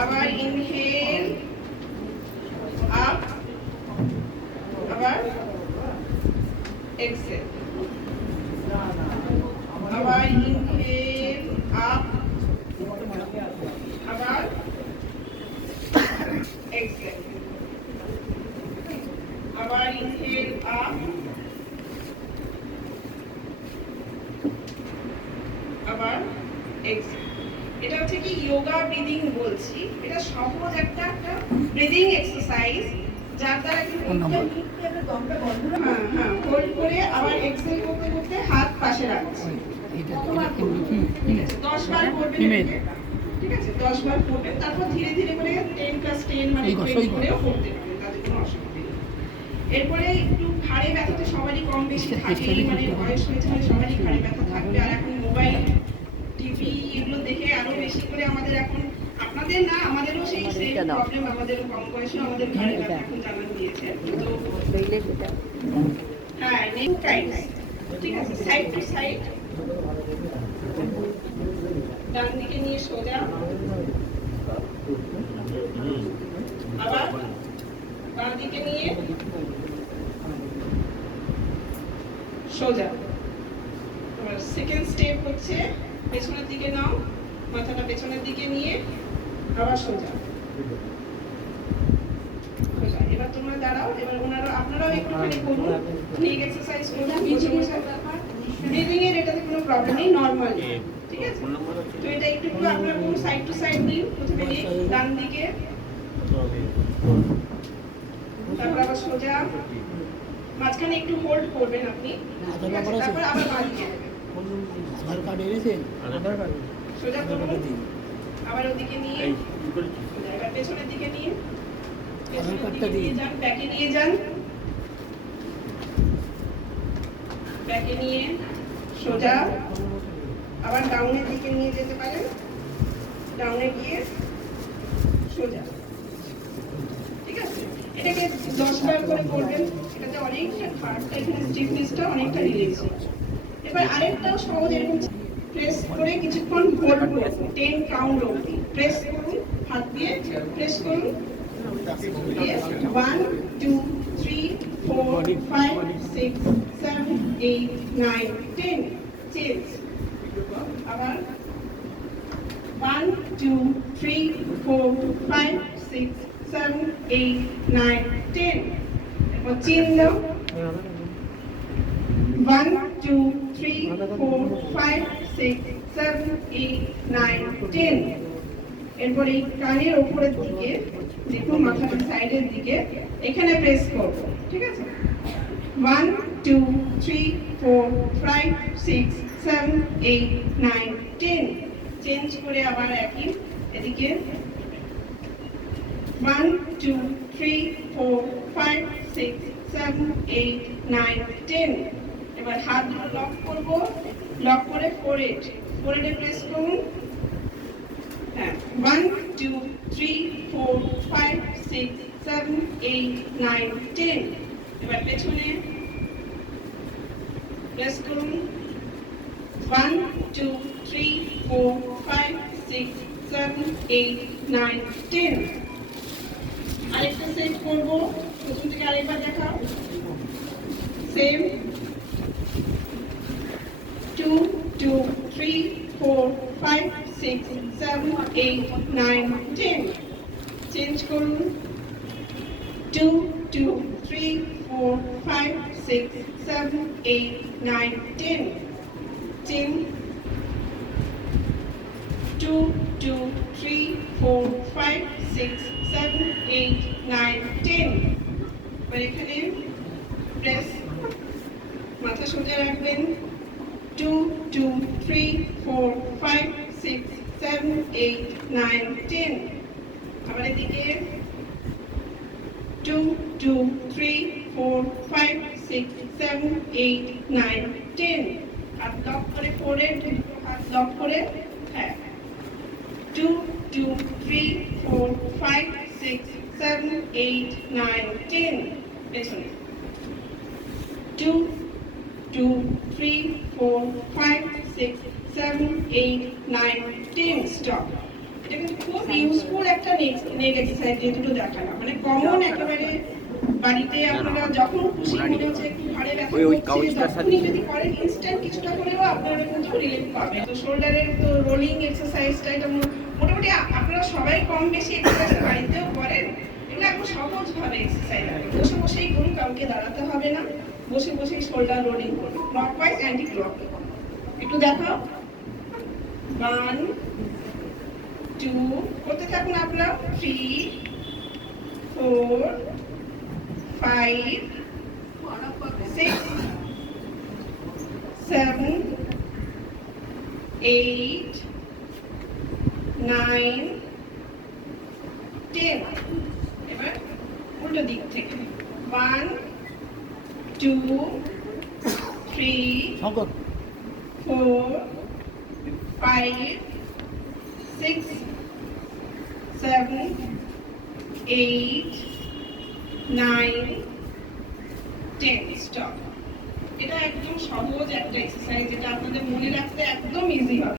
আবার inhale up, আবার Excel, আবার ইনহেল আপ, আবার এক্সেল, আবার ইনহেল আপ, আবার এক্সেল। এটা হচ্ছে কি যোগা ব্রিদিং বলছি, এটা সহজ একটা ব্রিদিং এক্সারসাইজ, যার দ্বারা হোল্ড করে আবার এক্সেল করতে করতে হাত পাশে রাখছি। 10 বার করবেন, ঠিক আছে? 10 বার করবেন, তারপর ধীরে ধীরে করে 10+10 মানে 20 করেও করতে পারবেন, তাতে কোনো অসুবিধা নেই। এরপরে একটু ঘাড়ে ব্যথা তো সবারই কম বেশি থাকে, মানে বয়স হয়েছে মানে সবারই ঘাড়ে ব্যথা থাকবে। আর এখন মোবাইল টিভি এগুলো দেখে আরো বেশি করে আমাদের এখন, আপনাদের না আমাদেরও সেই সেম প্রবলেম, আমাদেরও কম বয়সে আমাদের ঘাড়ে ব্যথা এখন জানান দিয়েছে। তো হ্যাঁ, নেক টাইটস, ঠিক আছে? সাইড টু সাইড, ডান দিকে নিয়ে সোজা, আবার বাম দিকে নিয়ে সোজা। আবার সেকেন্ড স্টেপ হচ্ছে পেছনের দিকে নাও, মাথাটা পেছনের দিকে নিয়ে আবার সোজা। এবার তোমরা দাঁড়াও, এবার ওনারা আপনারাও একটুখানি করুন, নেক এক্সারসাইজ করুন। ব্রিদিং এর এটাতে কোনো প্রবলেম নেই, নরমাল, ঠিক আছে? তো এটা একটু একটু আপনারা পুরো সাইড টু সাইড নিন। প্রথমে নিন ডান দিকে, তারপর আবার সোজা, মাঝখানে একটু হোল্ড করবেন আপনি, তারপর আবার বাঁ দিকে আধার কার্ড এনেছেন? সোজা করুন, আবার ওদিকে নিয়ে এবার পেছনের দিকে নিয়ে, পেছনের দিকে নিয়ে যান, ব্যাকে নিয়ে যান, ব্যাকে নিয়ে সোজা, আবার ডাউনের দিকে নিয়ে যেতে পারেন, ডাউনে গিয়ে সোজা, ঠিক আছে? এটাকে 10 বার করে করবেন, এটাতে অনেকটা হার্টটা এখানে স্টিফনেসটা অনেকটা রিলিজ হচ্ছে। এবার আরেকটাও সহজ, এরকম প্রেস করে কিছুক্ষণ হোল্ড করুন, 10 কাউন্ট অবধি প্রেস করুন, হাত দিয়ে প্রেস করুন। 1 2 3 4 5 6 7 8 9 10, চেঞ্জ। আবার 1 2 3 4 5 6 7 8 9 10, এরপর চেন দাও। 1 2 3 4 5 6 7 8 9 10। এরপর এই কানের উপরের দিকে দেখুন, মাথার সাইডের দিকে এখানে প্রেস করব, ঠিক আছে? 1 2 3 4 5 6 7 8 9 10, চেঞ্জ করে আবার একই এদিকে 1 2 3 4 5 6 7 8 9 10। এবার হাত দুটো লক করব, লক করে ফোরহেডে প্রেস করুন। হ্যাঁ, 1 2 3 4 5 6 7 8 9 10। এবার পেছনে প্রেস করুন। 1 2 3 4 5 6 7 8 9 10। আরেকটা সেট করব, প্রথম থেকে আরেকবার দেখাও। সেম 2 2 3 4 5 6 7 8 9 10, চেঞ্জ করুন। 2 2 3 4 5 6 7 8 9 10, চেঞ্জ। 2 2 3 4 5 6 7 8 9 10। এবার এখানে প্রেস, মাথা সোজা রাখবেন। 2 2 3 4 5 6 7 8 9 10। আবার এদিকে 2 2 3 4 5 6 7 8 9 10। হাত লক করে ফোরহেড, হাত লক করে, হ্যাঁ। 2 2 3 4 5 6 7 8 9 10, পেছনে। 2 2 3 4 5 6 7, 8, 9, 10 স্টপ। এটা কিন্তু খুব ইউজফুল একটা নেক এক্সারসাইজ, যে দুটো দেখালাম মানে কমন একেবারে বাড়িতে আপনারা যখন খুশি মনে হচ্ছে একটু ঘাড়ে ব্যথা হচ্ছে তখনই যদি করেন ইনস্ট্যান্ট কিছুটা হলেও আপনারা কিন্তু রিলিফ পাবেন। তো শোল্ডারের তো রোলিং এক্সারসাইজটা এটা মোটামুটি আপনারা সবাই কম বেশি এক্সারসাইজ বাড়িতেও করেন। এগুলো একদম সহজ ভাবে এক্সারসাইজ, বসে বসেই করুন, কাউকে দাঁড়াতে হবে না, বসে বসেই শোল্ডার রোলিং করুন, ক্লকওয়াইজ অ্যান্টি ক্লক। একটু দেখাও, 1 2 করতে থাকুন আপনারা, 3 4 5 6 7 8 9 10। এবার উল্টো দিক থেকে 1 2 3 শঙ্কর 4 5 6 7 8 9 10 স্টপ। এটা একদম সহজ একটা এক্সারসাইজ, যেটা আপনাদের মনে রাখতে একদম ইজি হবে।